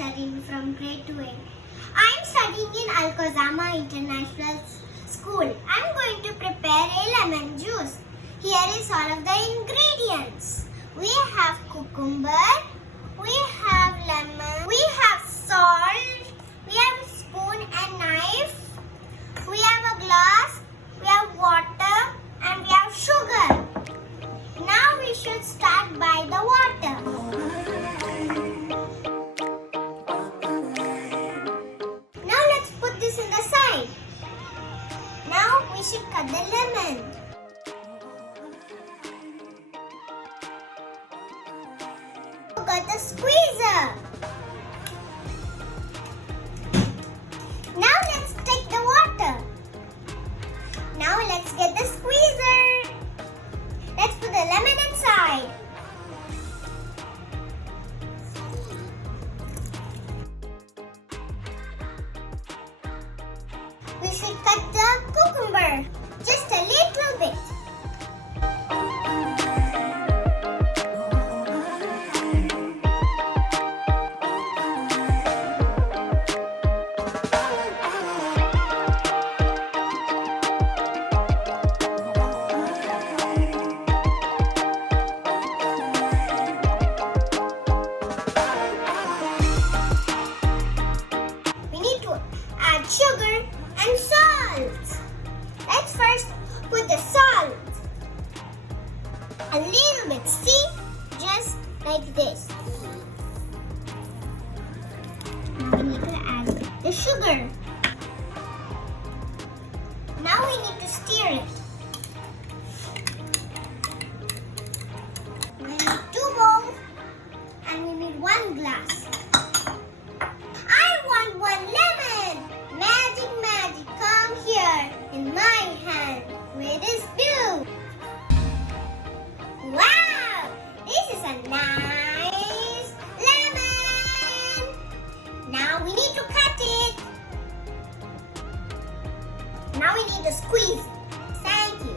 studying from grade 2 A. I'm studying in Al-Qazama International School. I'm going to prepare a lemon juice. Here is all of the ingredients. We have cucumber, we have lemon, we have salt, we have a spoon and knife, we have a glass, we have water, and we have sugar. Now we should start by the water. Now let's put this in the side. Now we should cut the lemon. Got the squeezer. Now let's take the water. Now let's get the squeezer. Let's put the lemon inside. We should cut the cucumber just a little bit. Add sugar and salt. Let's first put the salt. A little bit, see? Just like this. Now we need to add the sugar. Now we need to stir it. We need 2 bowls and we need 1 glass. I want 1 lemon. Magic, come here in my hand. Where is blue? Wow, this is a nice lemon. Now we need to cut it. Now we need to squeeze. Thank you.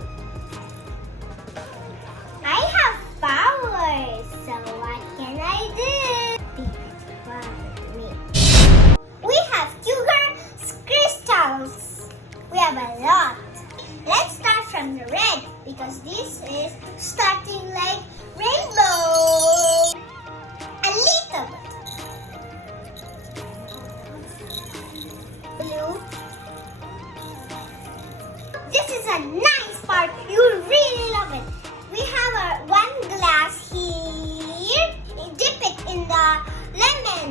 I have power, so what can I do? We have sugar crystals. We have a lot. Let's start from the red because this is starting like rainbow. A little bit. Blue. This is a nice part. You'll really love it. We have a 1 glass here. Dip it in the lemon.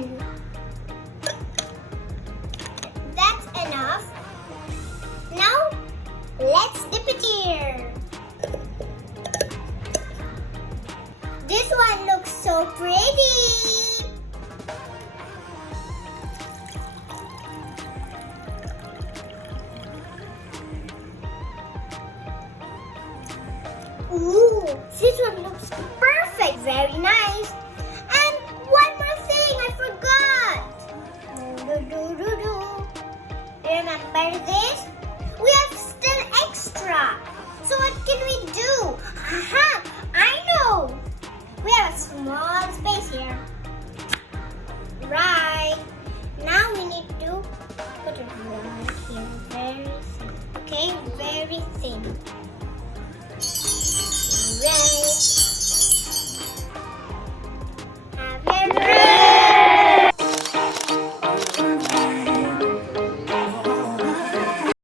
That's enough. Now, let's dip it here. This one looks so pretty. Ooh, this one looks perfect. Very nice.